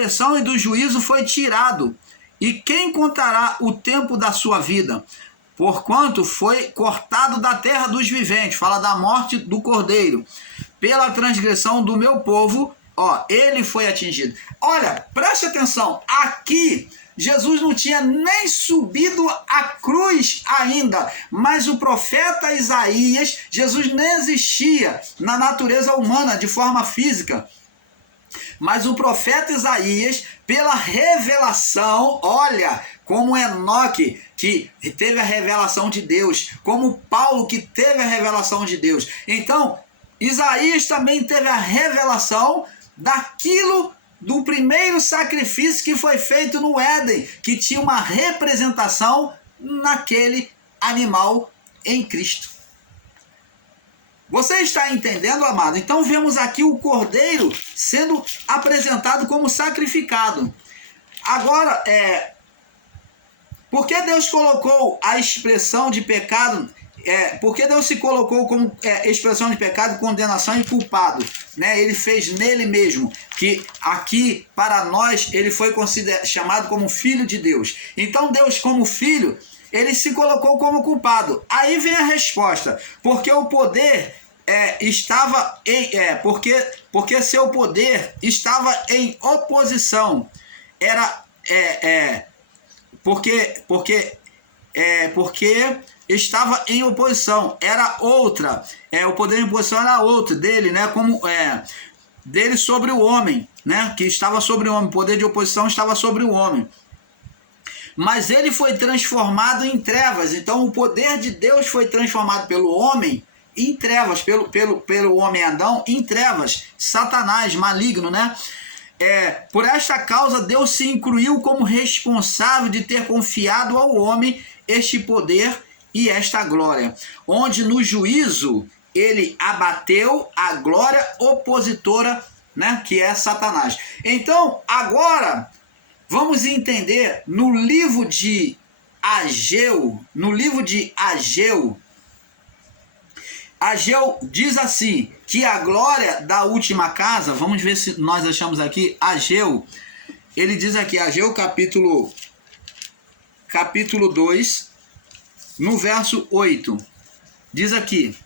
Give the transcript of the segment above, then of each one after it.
opressão e do juízo foi tirado. E quem contará o tempo da sua vida? Porquanto foi cortado da terra dos viventes, fala da morte do cordeiro, pela transgressão do meu povo, ele foi atingido. Olha, preste atenção, aqui Jesus não tinha nem subido a cruz ainda, mas o profeta Isaías, Jesus nem existia na natureza humana de forma física, mas o profeta Isaías, pela revelação, olha, como Enoque, que teve a revelação de Deus, como Paulo, que teve a revelação de Deus. Então, Isaías também teve a revelação daquilo do primeiro sacrifício que foi feito no Éden, que tinha uma representação naquele animal em Cristo. Você está entendendo, amado? Então vemos aqui o cordeiro sendo apresentado como sacrificado. Agora, por que Deus colocou a expressão de pecado? Por que Deus se colocou como expressão de pecado, condenação e culpado? Né? Ele fez nele mesmo, que aqui para nós ele foi chamado como filho de Deus. Então Deus, como filho, ele se colocou como culpado. Aí vem a resposta, porque o poder estava em porque seu poder estava em oposição. Porque estava em oposição, era outra, o poder em oposição era outro dele, né? Como dele sobre o homem, né? Que estava sobre o homem, o poder de oposição estava sobre o homem. Mas ele foi transformado em trevas. Então o poder de Deus foi transformado pelo homem em trevas, pelo homem Adão em trevas, Satanás, maligno, né? Por esta causa Deus se incluiu como responsável de ter confiado ao homem este poder e esta glória, onde no juízo ele abateu a glória opositora, né, que é Satanás. Então, agora, vamos entender no livro de Ageu, Ageu diz assim, que a glória da última casa, vamos ver se nós achamos aqui, Ageu, ele diz aqui, Ageu capítulo 2, no verso 8, diz aqui,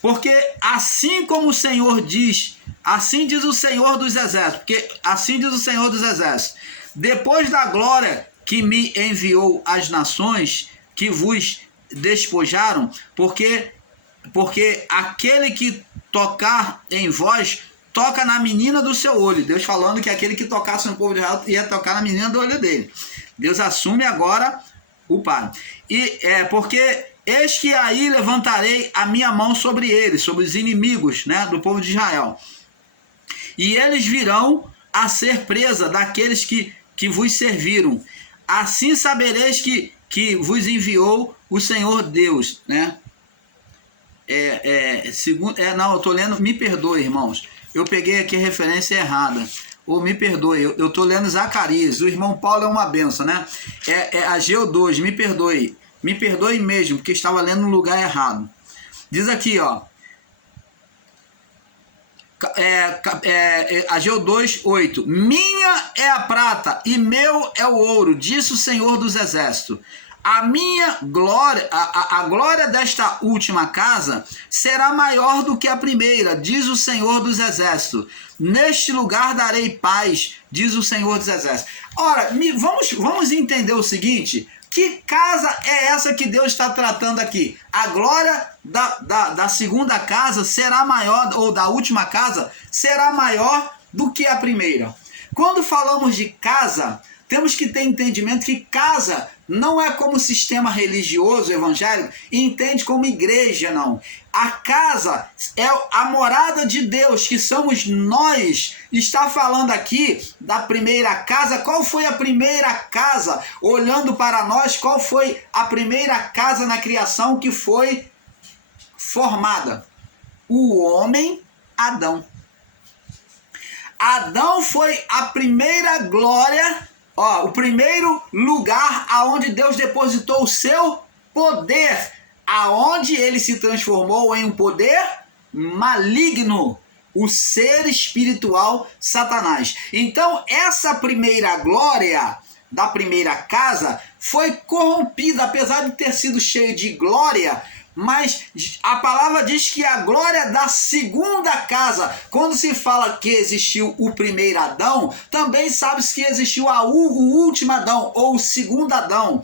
porque assim como o Senhor diz, assim diz o Senhor dos Exércitos, porque assim diz o Senhor dos Exércitos, depois da glória que me enviou às nações que vos despojaram, porque aquele que tocar em vós, toca na menina do seu olho. Deus falando que aquele que tocasse no povo de Israel ia tocar na menina do olho dele. Deus assume agora o pai. E porque eis que aí levantarei a minha mão sobre eles, sobre os inimigos, né, do povo de Israel. E eles virão a ser presa daqueles que vos serviram. Assim sabereis que vos enviou o Senhor Deus, né? Não, eu estou lendo, me perdoe, irmãos, eu peguei aqui a referência errada, me perdoe, eu estou lendo Zacarias, o irmão Paulo é uma benção, né? Ageu 2, me perdoe mesmo, porque estava lendo no lugar errado. Diz aqui, Ageu 2, 8, minha é a prata e meu é o ouro, disse o Senhor dos Exércitos. A minha glória, a glória desta última casa será maior do que a primeira, diz o Senhor dos Exércitos. Neste lugar darei paz, diz o Senhor dos Exércitos. Ora, vamos entender o seguinte, que casa é essa que Deus está tratando aqui? A glória da segunda casa será maior, ou da última casa, será maior do que a primeira. Quando falamos de casa, temos que ter entendimento que casa não é como sistema religioso evangélico e entende como igreja, não. A casa é a morada de Deus, que somos nós. Está falando aqui da primeira casa. Qual foi a primeira casa? Olhando para nós, qual foi a primeira casa na criação que foi formada? O homem Adão. Adão foi a primeira glória, o primeiro lugar aonde Deus depositou o seu poder, aonde ele se transformou em um poder maligno, o ser espiritual Satanás. Então, essa primeira glória da primeira casa foi corrompida, apesar de ter sido cheia de glória, mas a palavra diz que a glória da segunda casa, quando se fala que existiu o primeiro Adão, também sabe-se que existiu o último Adão, ou o segundo Adão.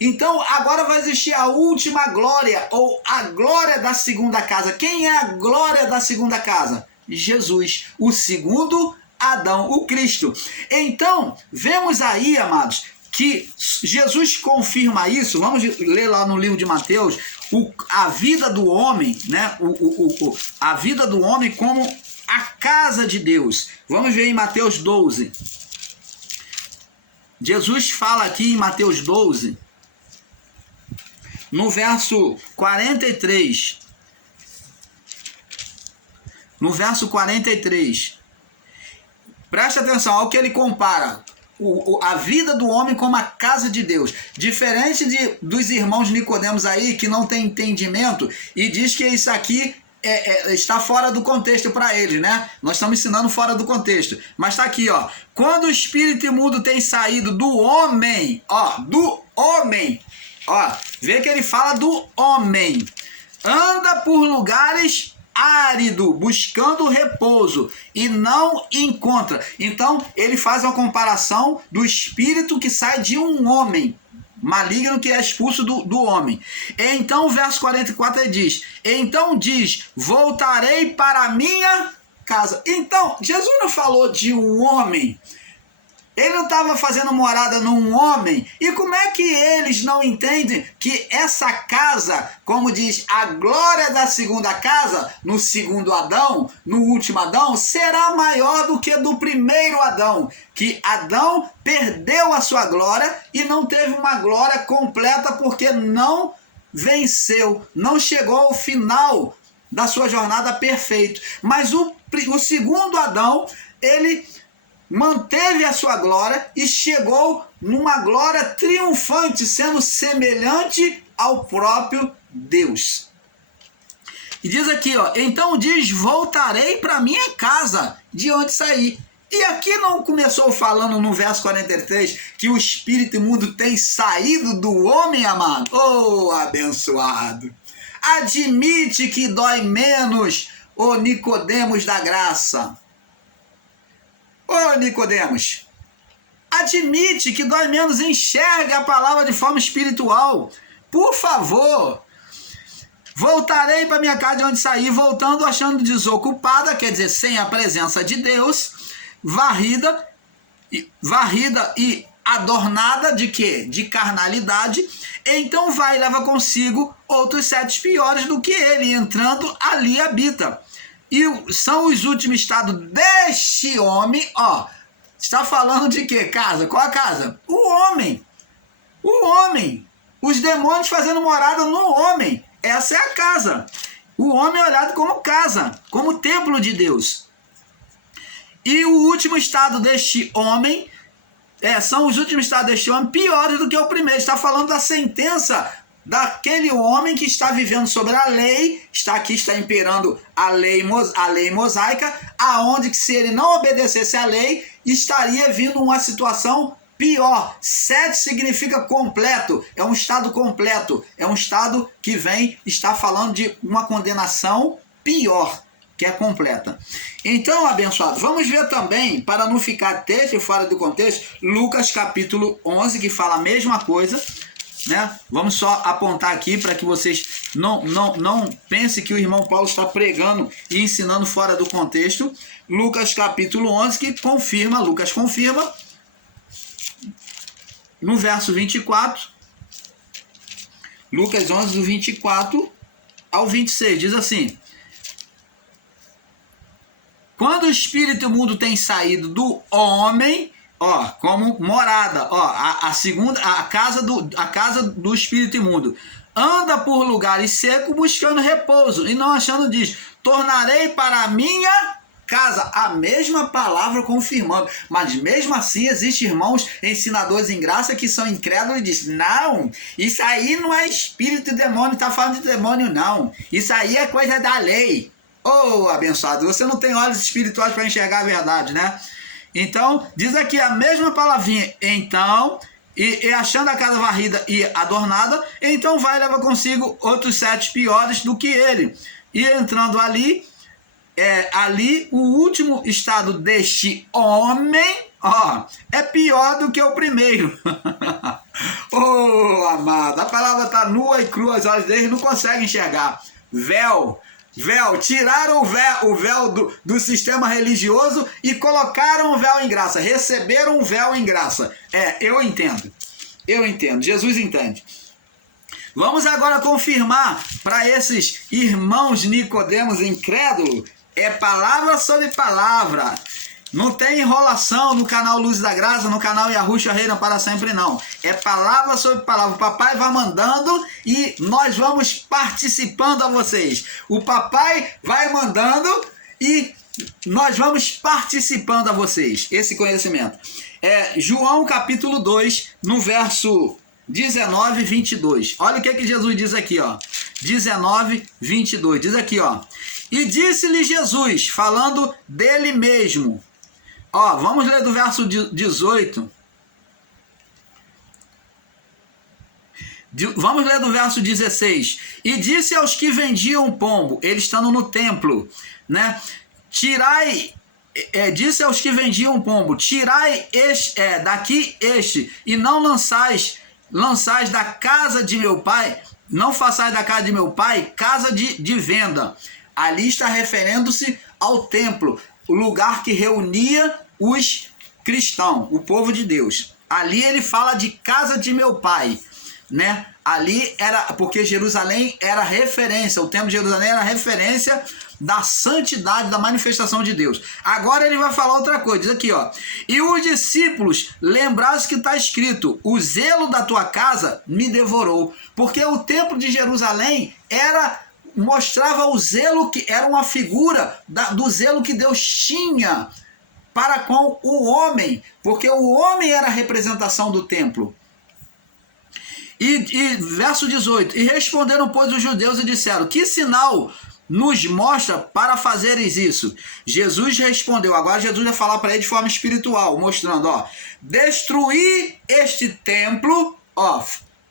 Então agora vai existir a última glória, ou a glória da segunda casa. Quem é a glória da segunda casa? Jesus, o segundo Adão, o Cristo. Então, vemos aí, amados, que Jesus confirma isso. Vamos ler lá no livro de Mateus, a vida do homem, né? A vida do homem como a casa de Deus. Vamos ver em Mateus 12. Jesus fala aqui em Mateus 12, no verso 43. No verso 43. Preste atenção ao que ele compara a vida do homem como a casa de Deus. Diferente dos irmãos Nicodemos aí, que não tem entendimento e diz que isso aqui está fora do contexto para eles, né? Nós estamos ensinando fora do contexto. Mas está aqui, ó. Quando o espírito imundo tem saído do homem, ó, do homem, ó, vê que ele fala do homem, anda por lugares árido, buscando repouso, e não encontra. Então ele faz uma comparação do espírito que sai de um homem maligno, que é expulso do homem. Então o verso 44 ele diz: então diz, voltarei para a minha casa. Então Jesus não falou de um homem, ele não estava fazendo morada num homem. E como é que eles não entendem que essa casa, como diz, a glória da segunda casa, no segundo Adão, no último Adão, será maior do que do primeiro Adão? Que Adão perdeu a sua glória e não teve uma glória completa porque não venceu, não chegou ao final da sua jornada perfeito. Mas o segundo Adão, ele manteve a sua glória e chegou numa glória triunfante, sendo semelhante ao próprio Deus. E diz aqui, ó, então diz, voltarei para minha casa, de onde saí. E aqui não começou falando no verso 43 que o espírito imundo tem saído do homem, amado? Oh, abençoado! Admite que dói menos, ô Nicodemos da graça. Ô Nicodemos, admite que dói menos, enxerga a palavra de forma espiritual. Por favor. Voltarei para minha casa de onde saí, voltando achando desocupada, quer dizer, sem a presença de Deus, varrida e adornada de quê? De carnalidade. Então vai e leva consigo outros 7 piores do que ele, entrando ali habita. E são os últimos estados deste homem, ó. Está falando de quê? Casa. Qual a casa? O homem. O homem. Os demônios fazendo morada no homem. Essa é a casa. O homem é olhado como casa, como templo de Deus. E o último estado deste homem, são os últimos estados deste homem piores do que o primeiro. Está falando da sentença daquele homem que está vivendo sobre a lei, está imperando a lei mosaica, aonde que se ele não obedecesse à lei, estaria vindo uma situação pior. 7 significa completo, é um estado completo, é um estado que está falando de uma condenação pior, que é completa. Então, abençoado, vamos ver também, para não ficar texto fora do contexto, Lucas capítulo 11, que fala a mesma coisa, né? Vamos só apontar aqui para que vocês não pensem que o irmão Paulo está pregando e ensinando fora do contexto. Lucas capítulo 11, que confirma, Lucas confirma, no verso 24, Lucas 11, do 24 ao 26, diz assim: quando o espírito imundo tem saído do homem, ó, como morada, ó, a casa do espírito imundo, anda por lugares secos buscando repouso e não achando, diz, tornarei para a minha casa. A mesma palavra confirmando, mas mesmo assim existem irmãos ensinadores em graça que são incrédulos e dizem, não, isso aí não é espírito e demônio, está falando de demônio não, isso aí é coisa da lei. Oh, abençoado, você não tem olhos espirituais para enxergar a verdade, né? Então, diz aqui a mesma palavrinha, então, e achando a casa varrida e adornada, então vai e leva consigo outros 7 piores do que ele. E entrando ali, ali o último estado deste homem, ó, é pior do que o primeiro. Oh, amado, a palavra está nua e crua, os olhos deles não conseguem enxergar. Véu, tiraram o véu do sistema religioso e colocaram o véu em graça, receberam o véu em graça. Eu entendo, Jesus entende. Vamos agora confirmar para esses irmãos Nicodemos incrédulos, palavra sobre palavra. Não tem enrolação no canal Luz da Graça, no canal Yahushua Reina para sempre, não. É palavra sobre palavra. O papai vai mandando e nós vamos participando a vocês. O papai vai mandando e nós vamos participando a vocês. Esse conhecimento. João capítulo 2, no verso 19 e 22. Olha o que Jesus diz aqui, ó. 19, 22. Diz aqui, ó. E disse-lhe Jesus, falando dele mesmo. Ó, vamos ler do verso 18. Vamos ler do verso 16. E disse aos que vendiam pombo, eles estando no templo, né? Disse aos que vendiam pombo, tirai daqui este, e não lançais da casa de meu pai, não façais da casa de meu pai casa de venda. Ali está referindo-se ao templo, o lugar que reunia os cristãos, o povo de Deus. Ali ele fala de casa de meu pai, né? Ali era, porque Jerusalém era referência, o templo de Jerusalém era referência da santidade, da manifestação de Deus. Agora ele vai falar outra coisa, diz aqui, ó. E os discípulos lembraram que está escrito, o zelo da tua casa me devorou. Porque o templo de Jerusalém mostrava o zelo, que era uma figura do zelo que Deus tinha para com o homem, porque o homem era a representação do templo. E verso 18, e responderam, pois, os judeus e disseram, que sinal nos mostra para fazeres isso? Jesus respondeu, agora Jesus vai falar para ele de forma espiritual, mostrando, ó, destruir este templo, ó,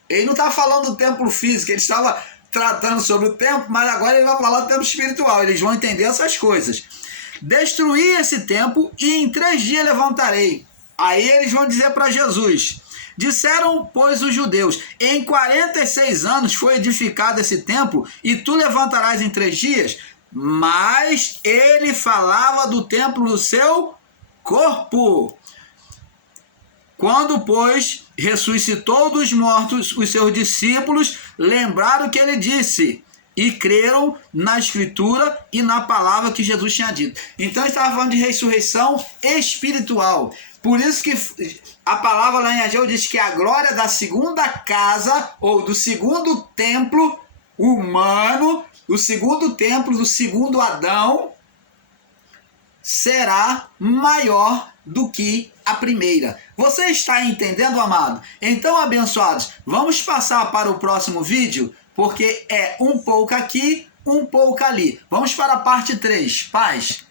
ele não está falando do templo físico, ele estava tratando sobre o templo, mas agora ele vai falar do templo espiritual, eles vão entender essas coisas. Destruir esse templo e em 3 dias levantarei. Aí eles vão dizer para Jesus, disseram, pois, os judeus, em 46 anos foi edificado esse templo e tu levantarás em 3 dias? Mas ele falava do templo do seu corpo. Quando, pois, ressuscitou dos mortos, os seus discípulos lembraram o que ele disse e creram na escritura e na palavra que Jesus tinha dito. Então, ele estava falando de ressurreição espiritual. Por isso que a palavra lá em Ageu diz que a glória da segunda casa, ou do segundo templo humano, do segundo templo, do segundo Adão, será maior do que a primeira. Você está entendendo, amado? Então, abençoados, vamos passar para o próximo vídeo, porque é um pouco aqui, um pouco ali. Vamos para a parte 3. Paz.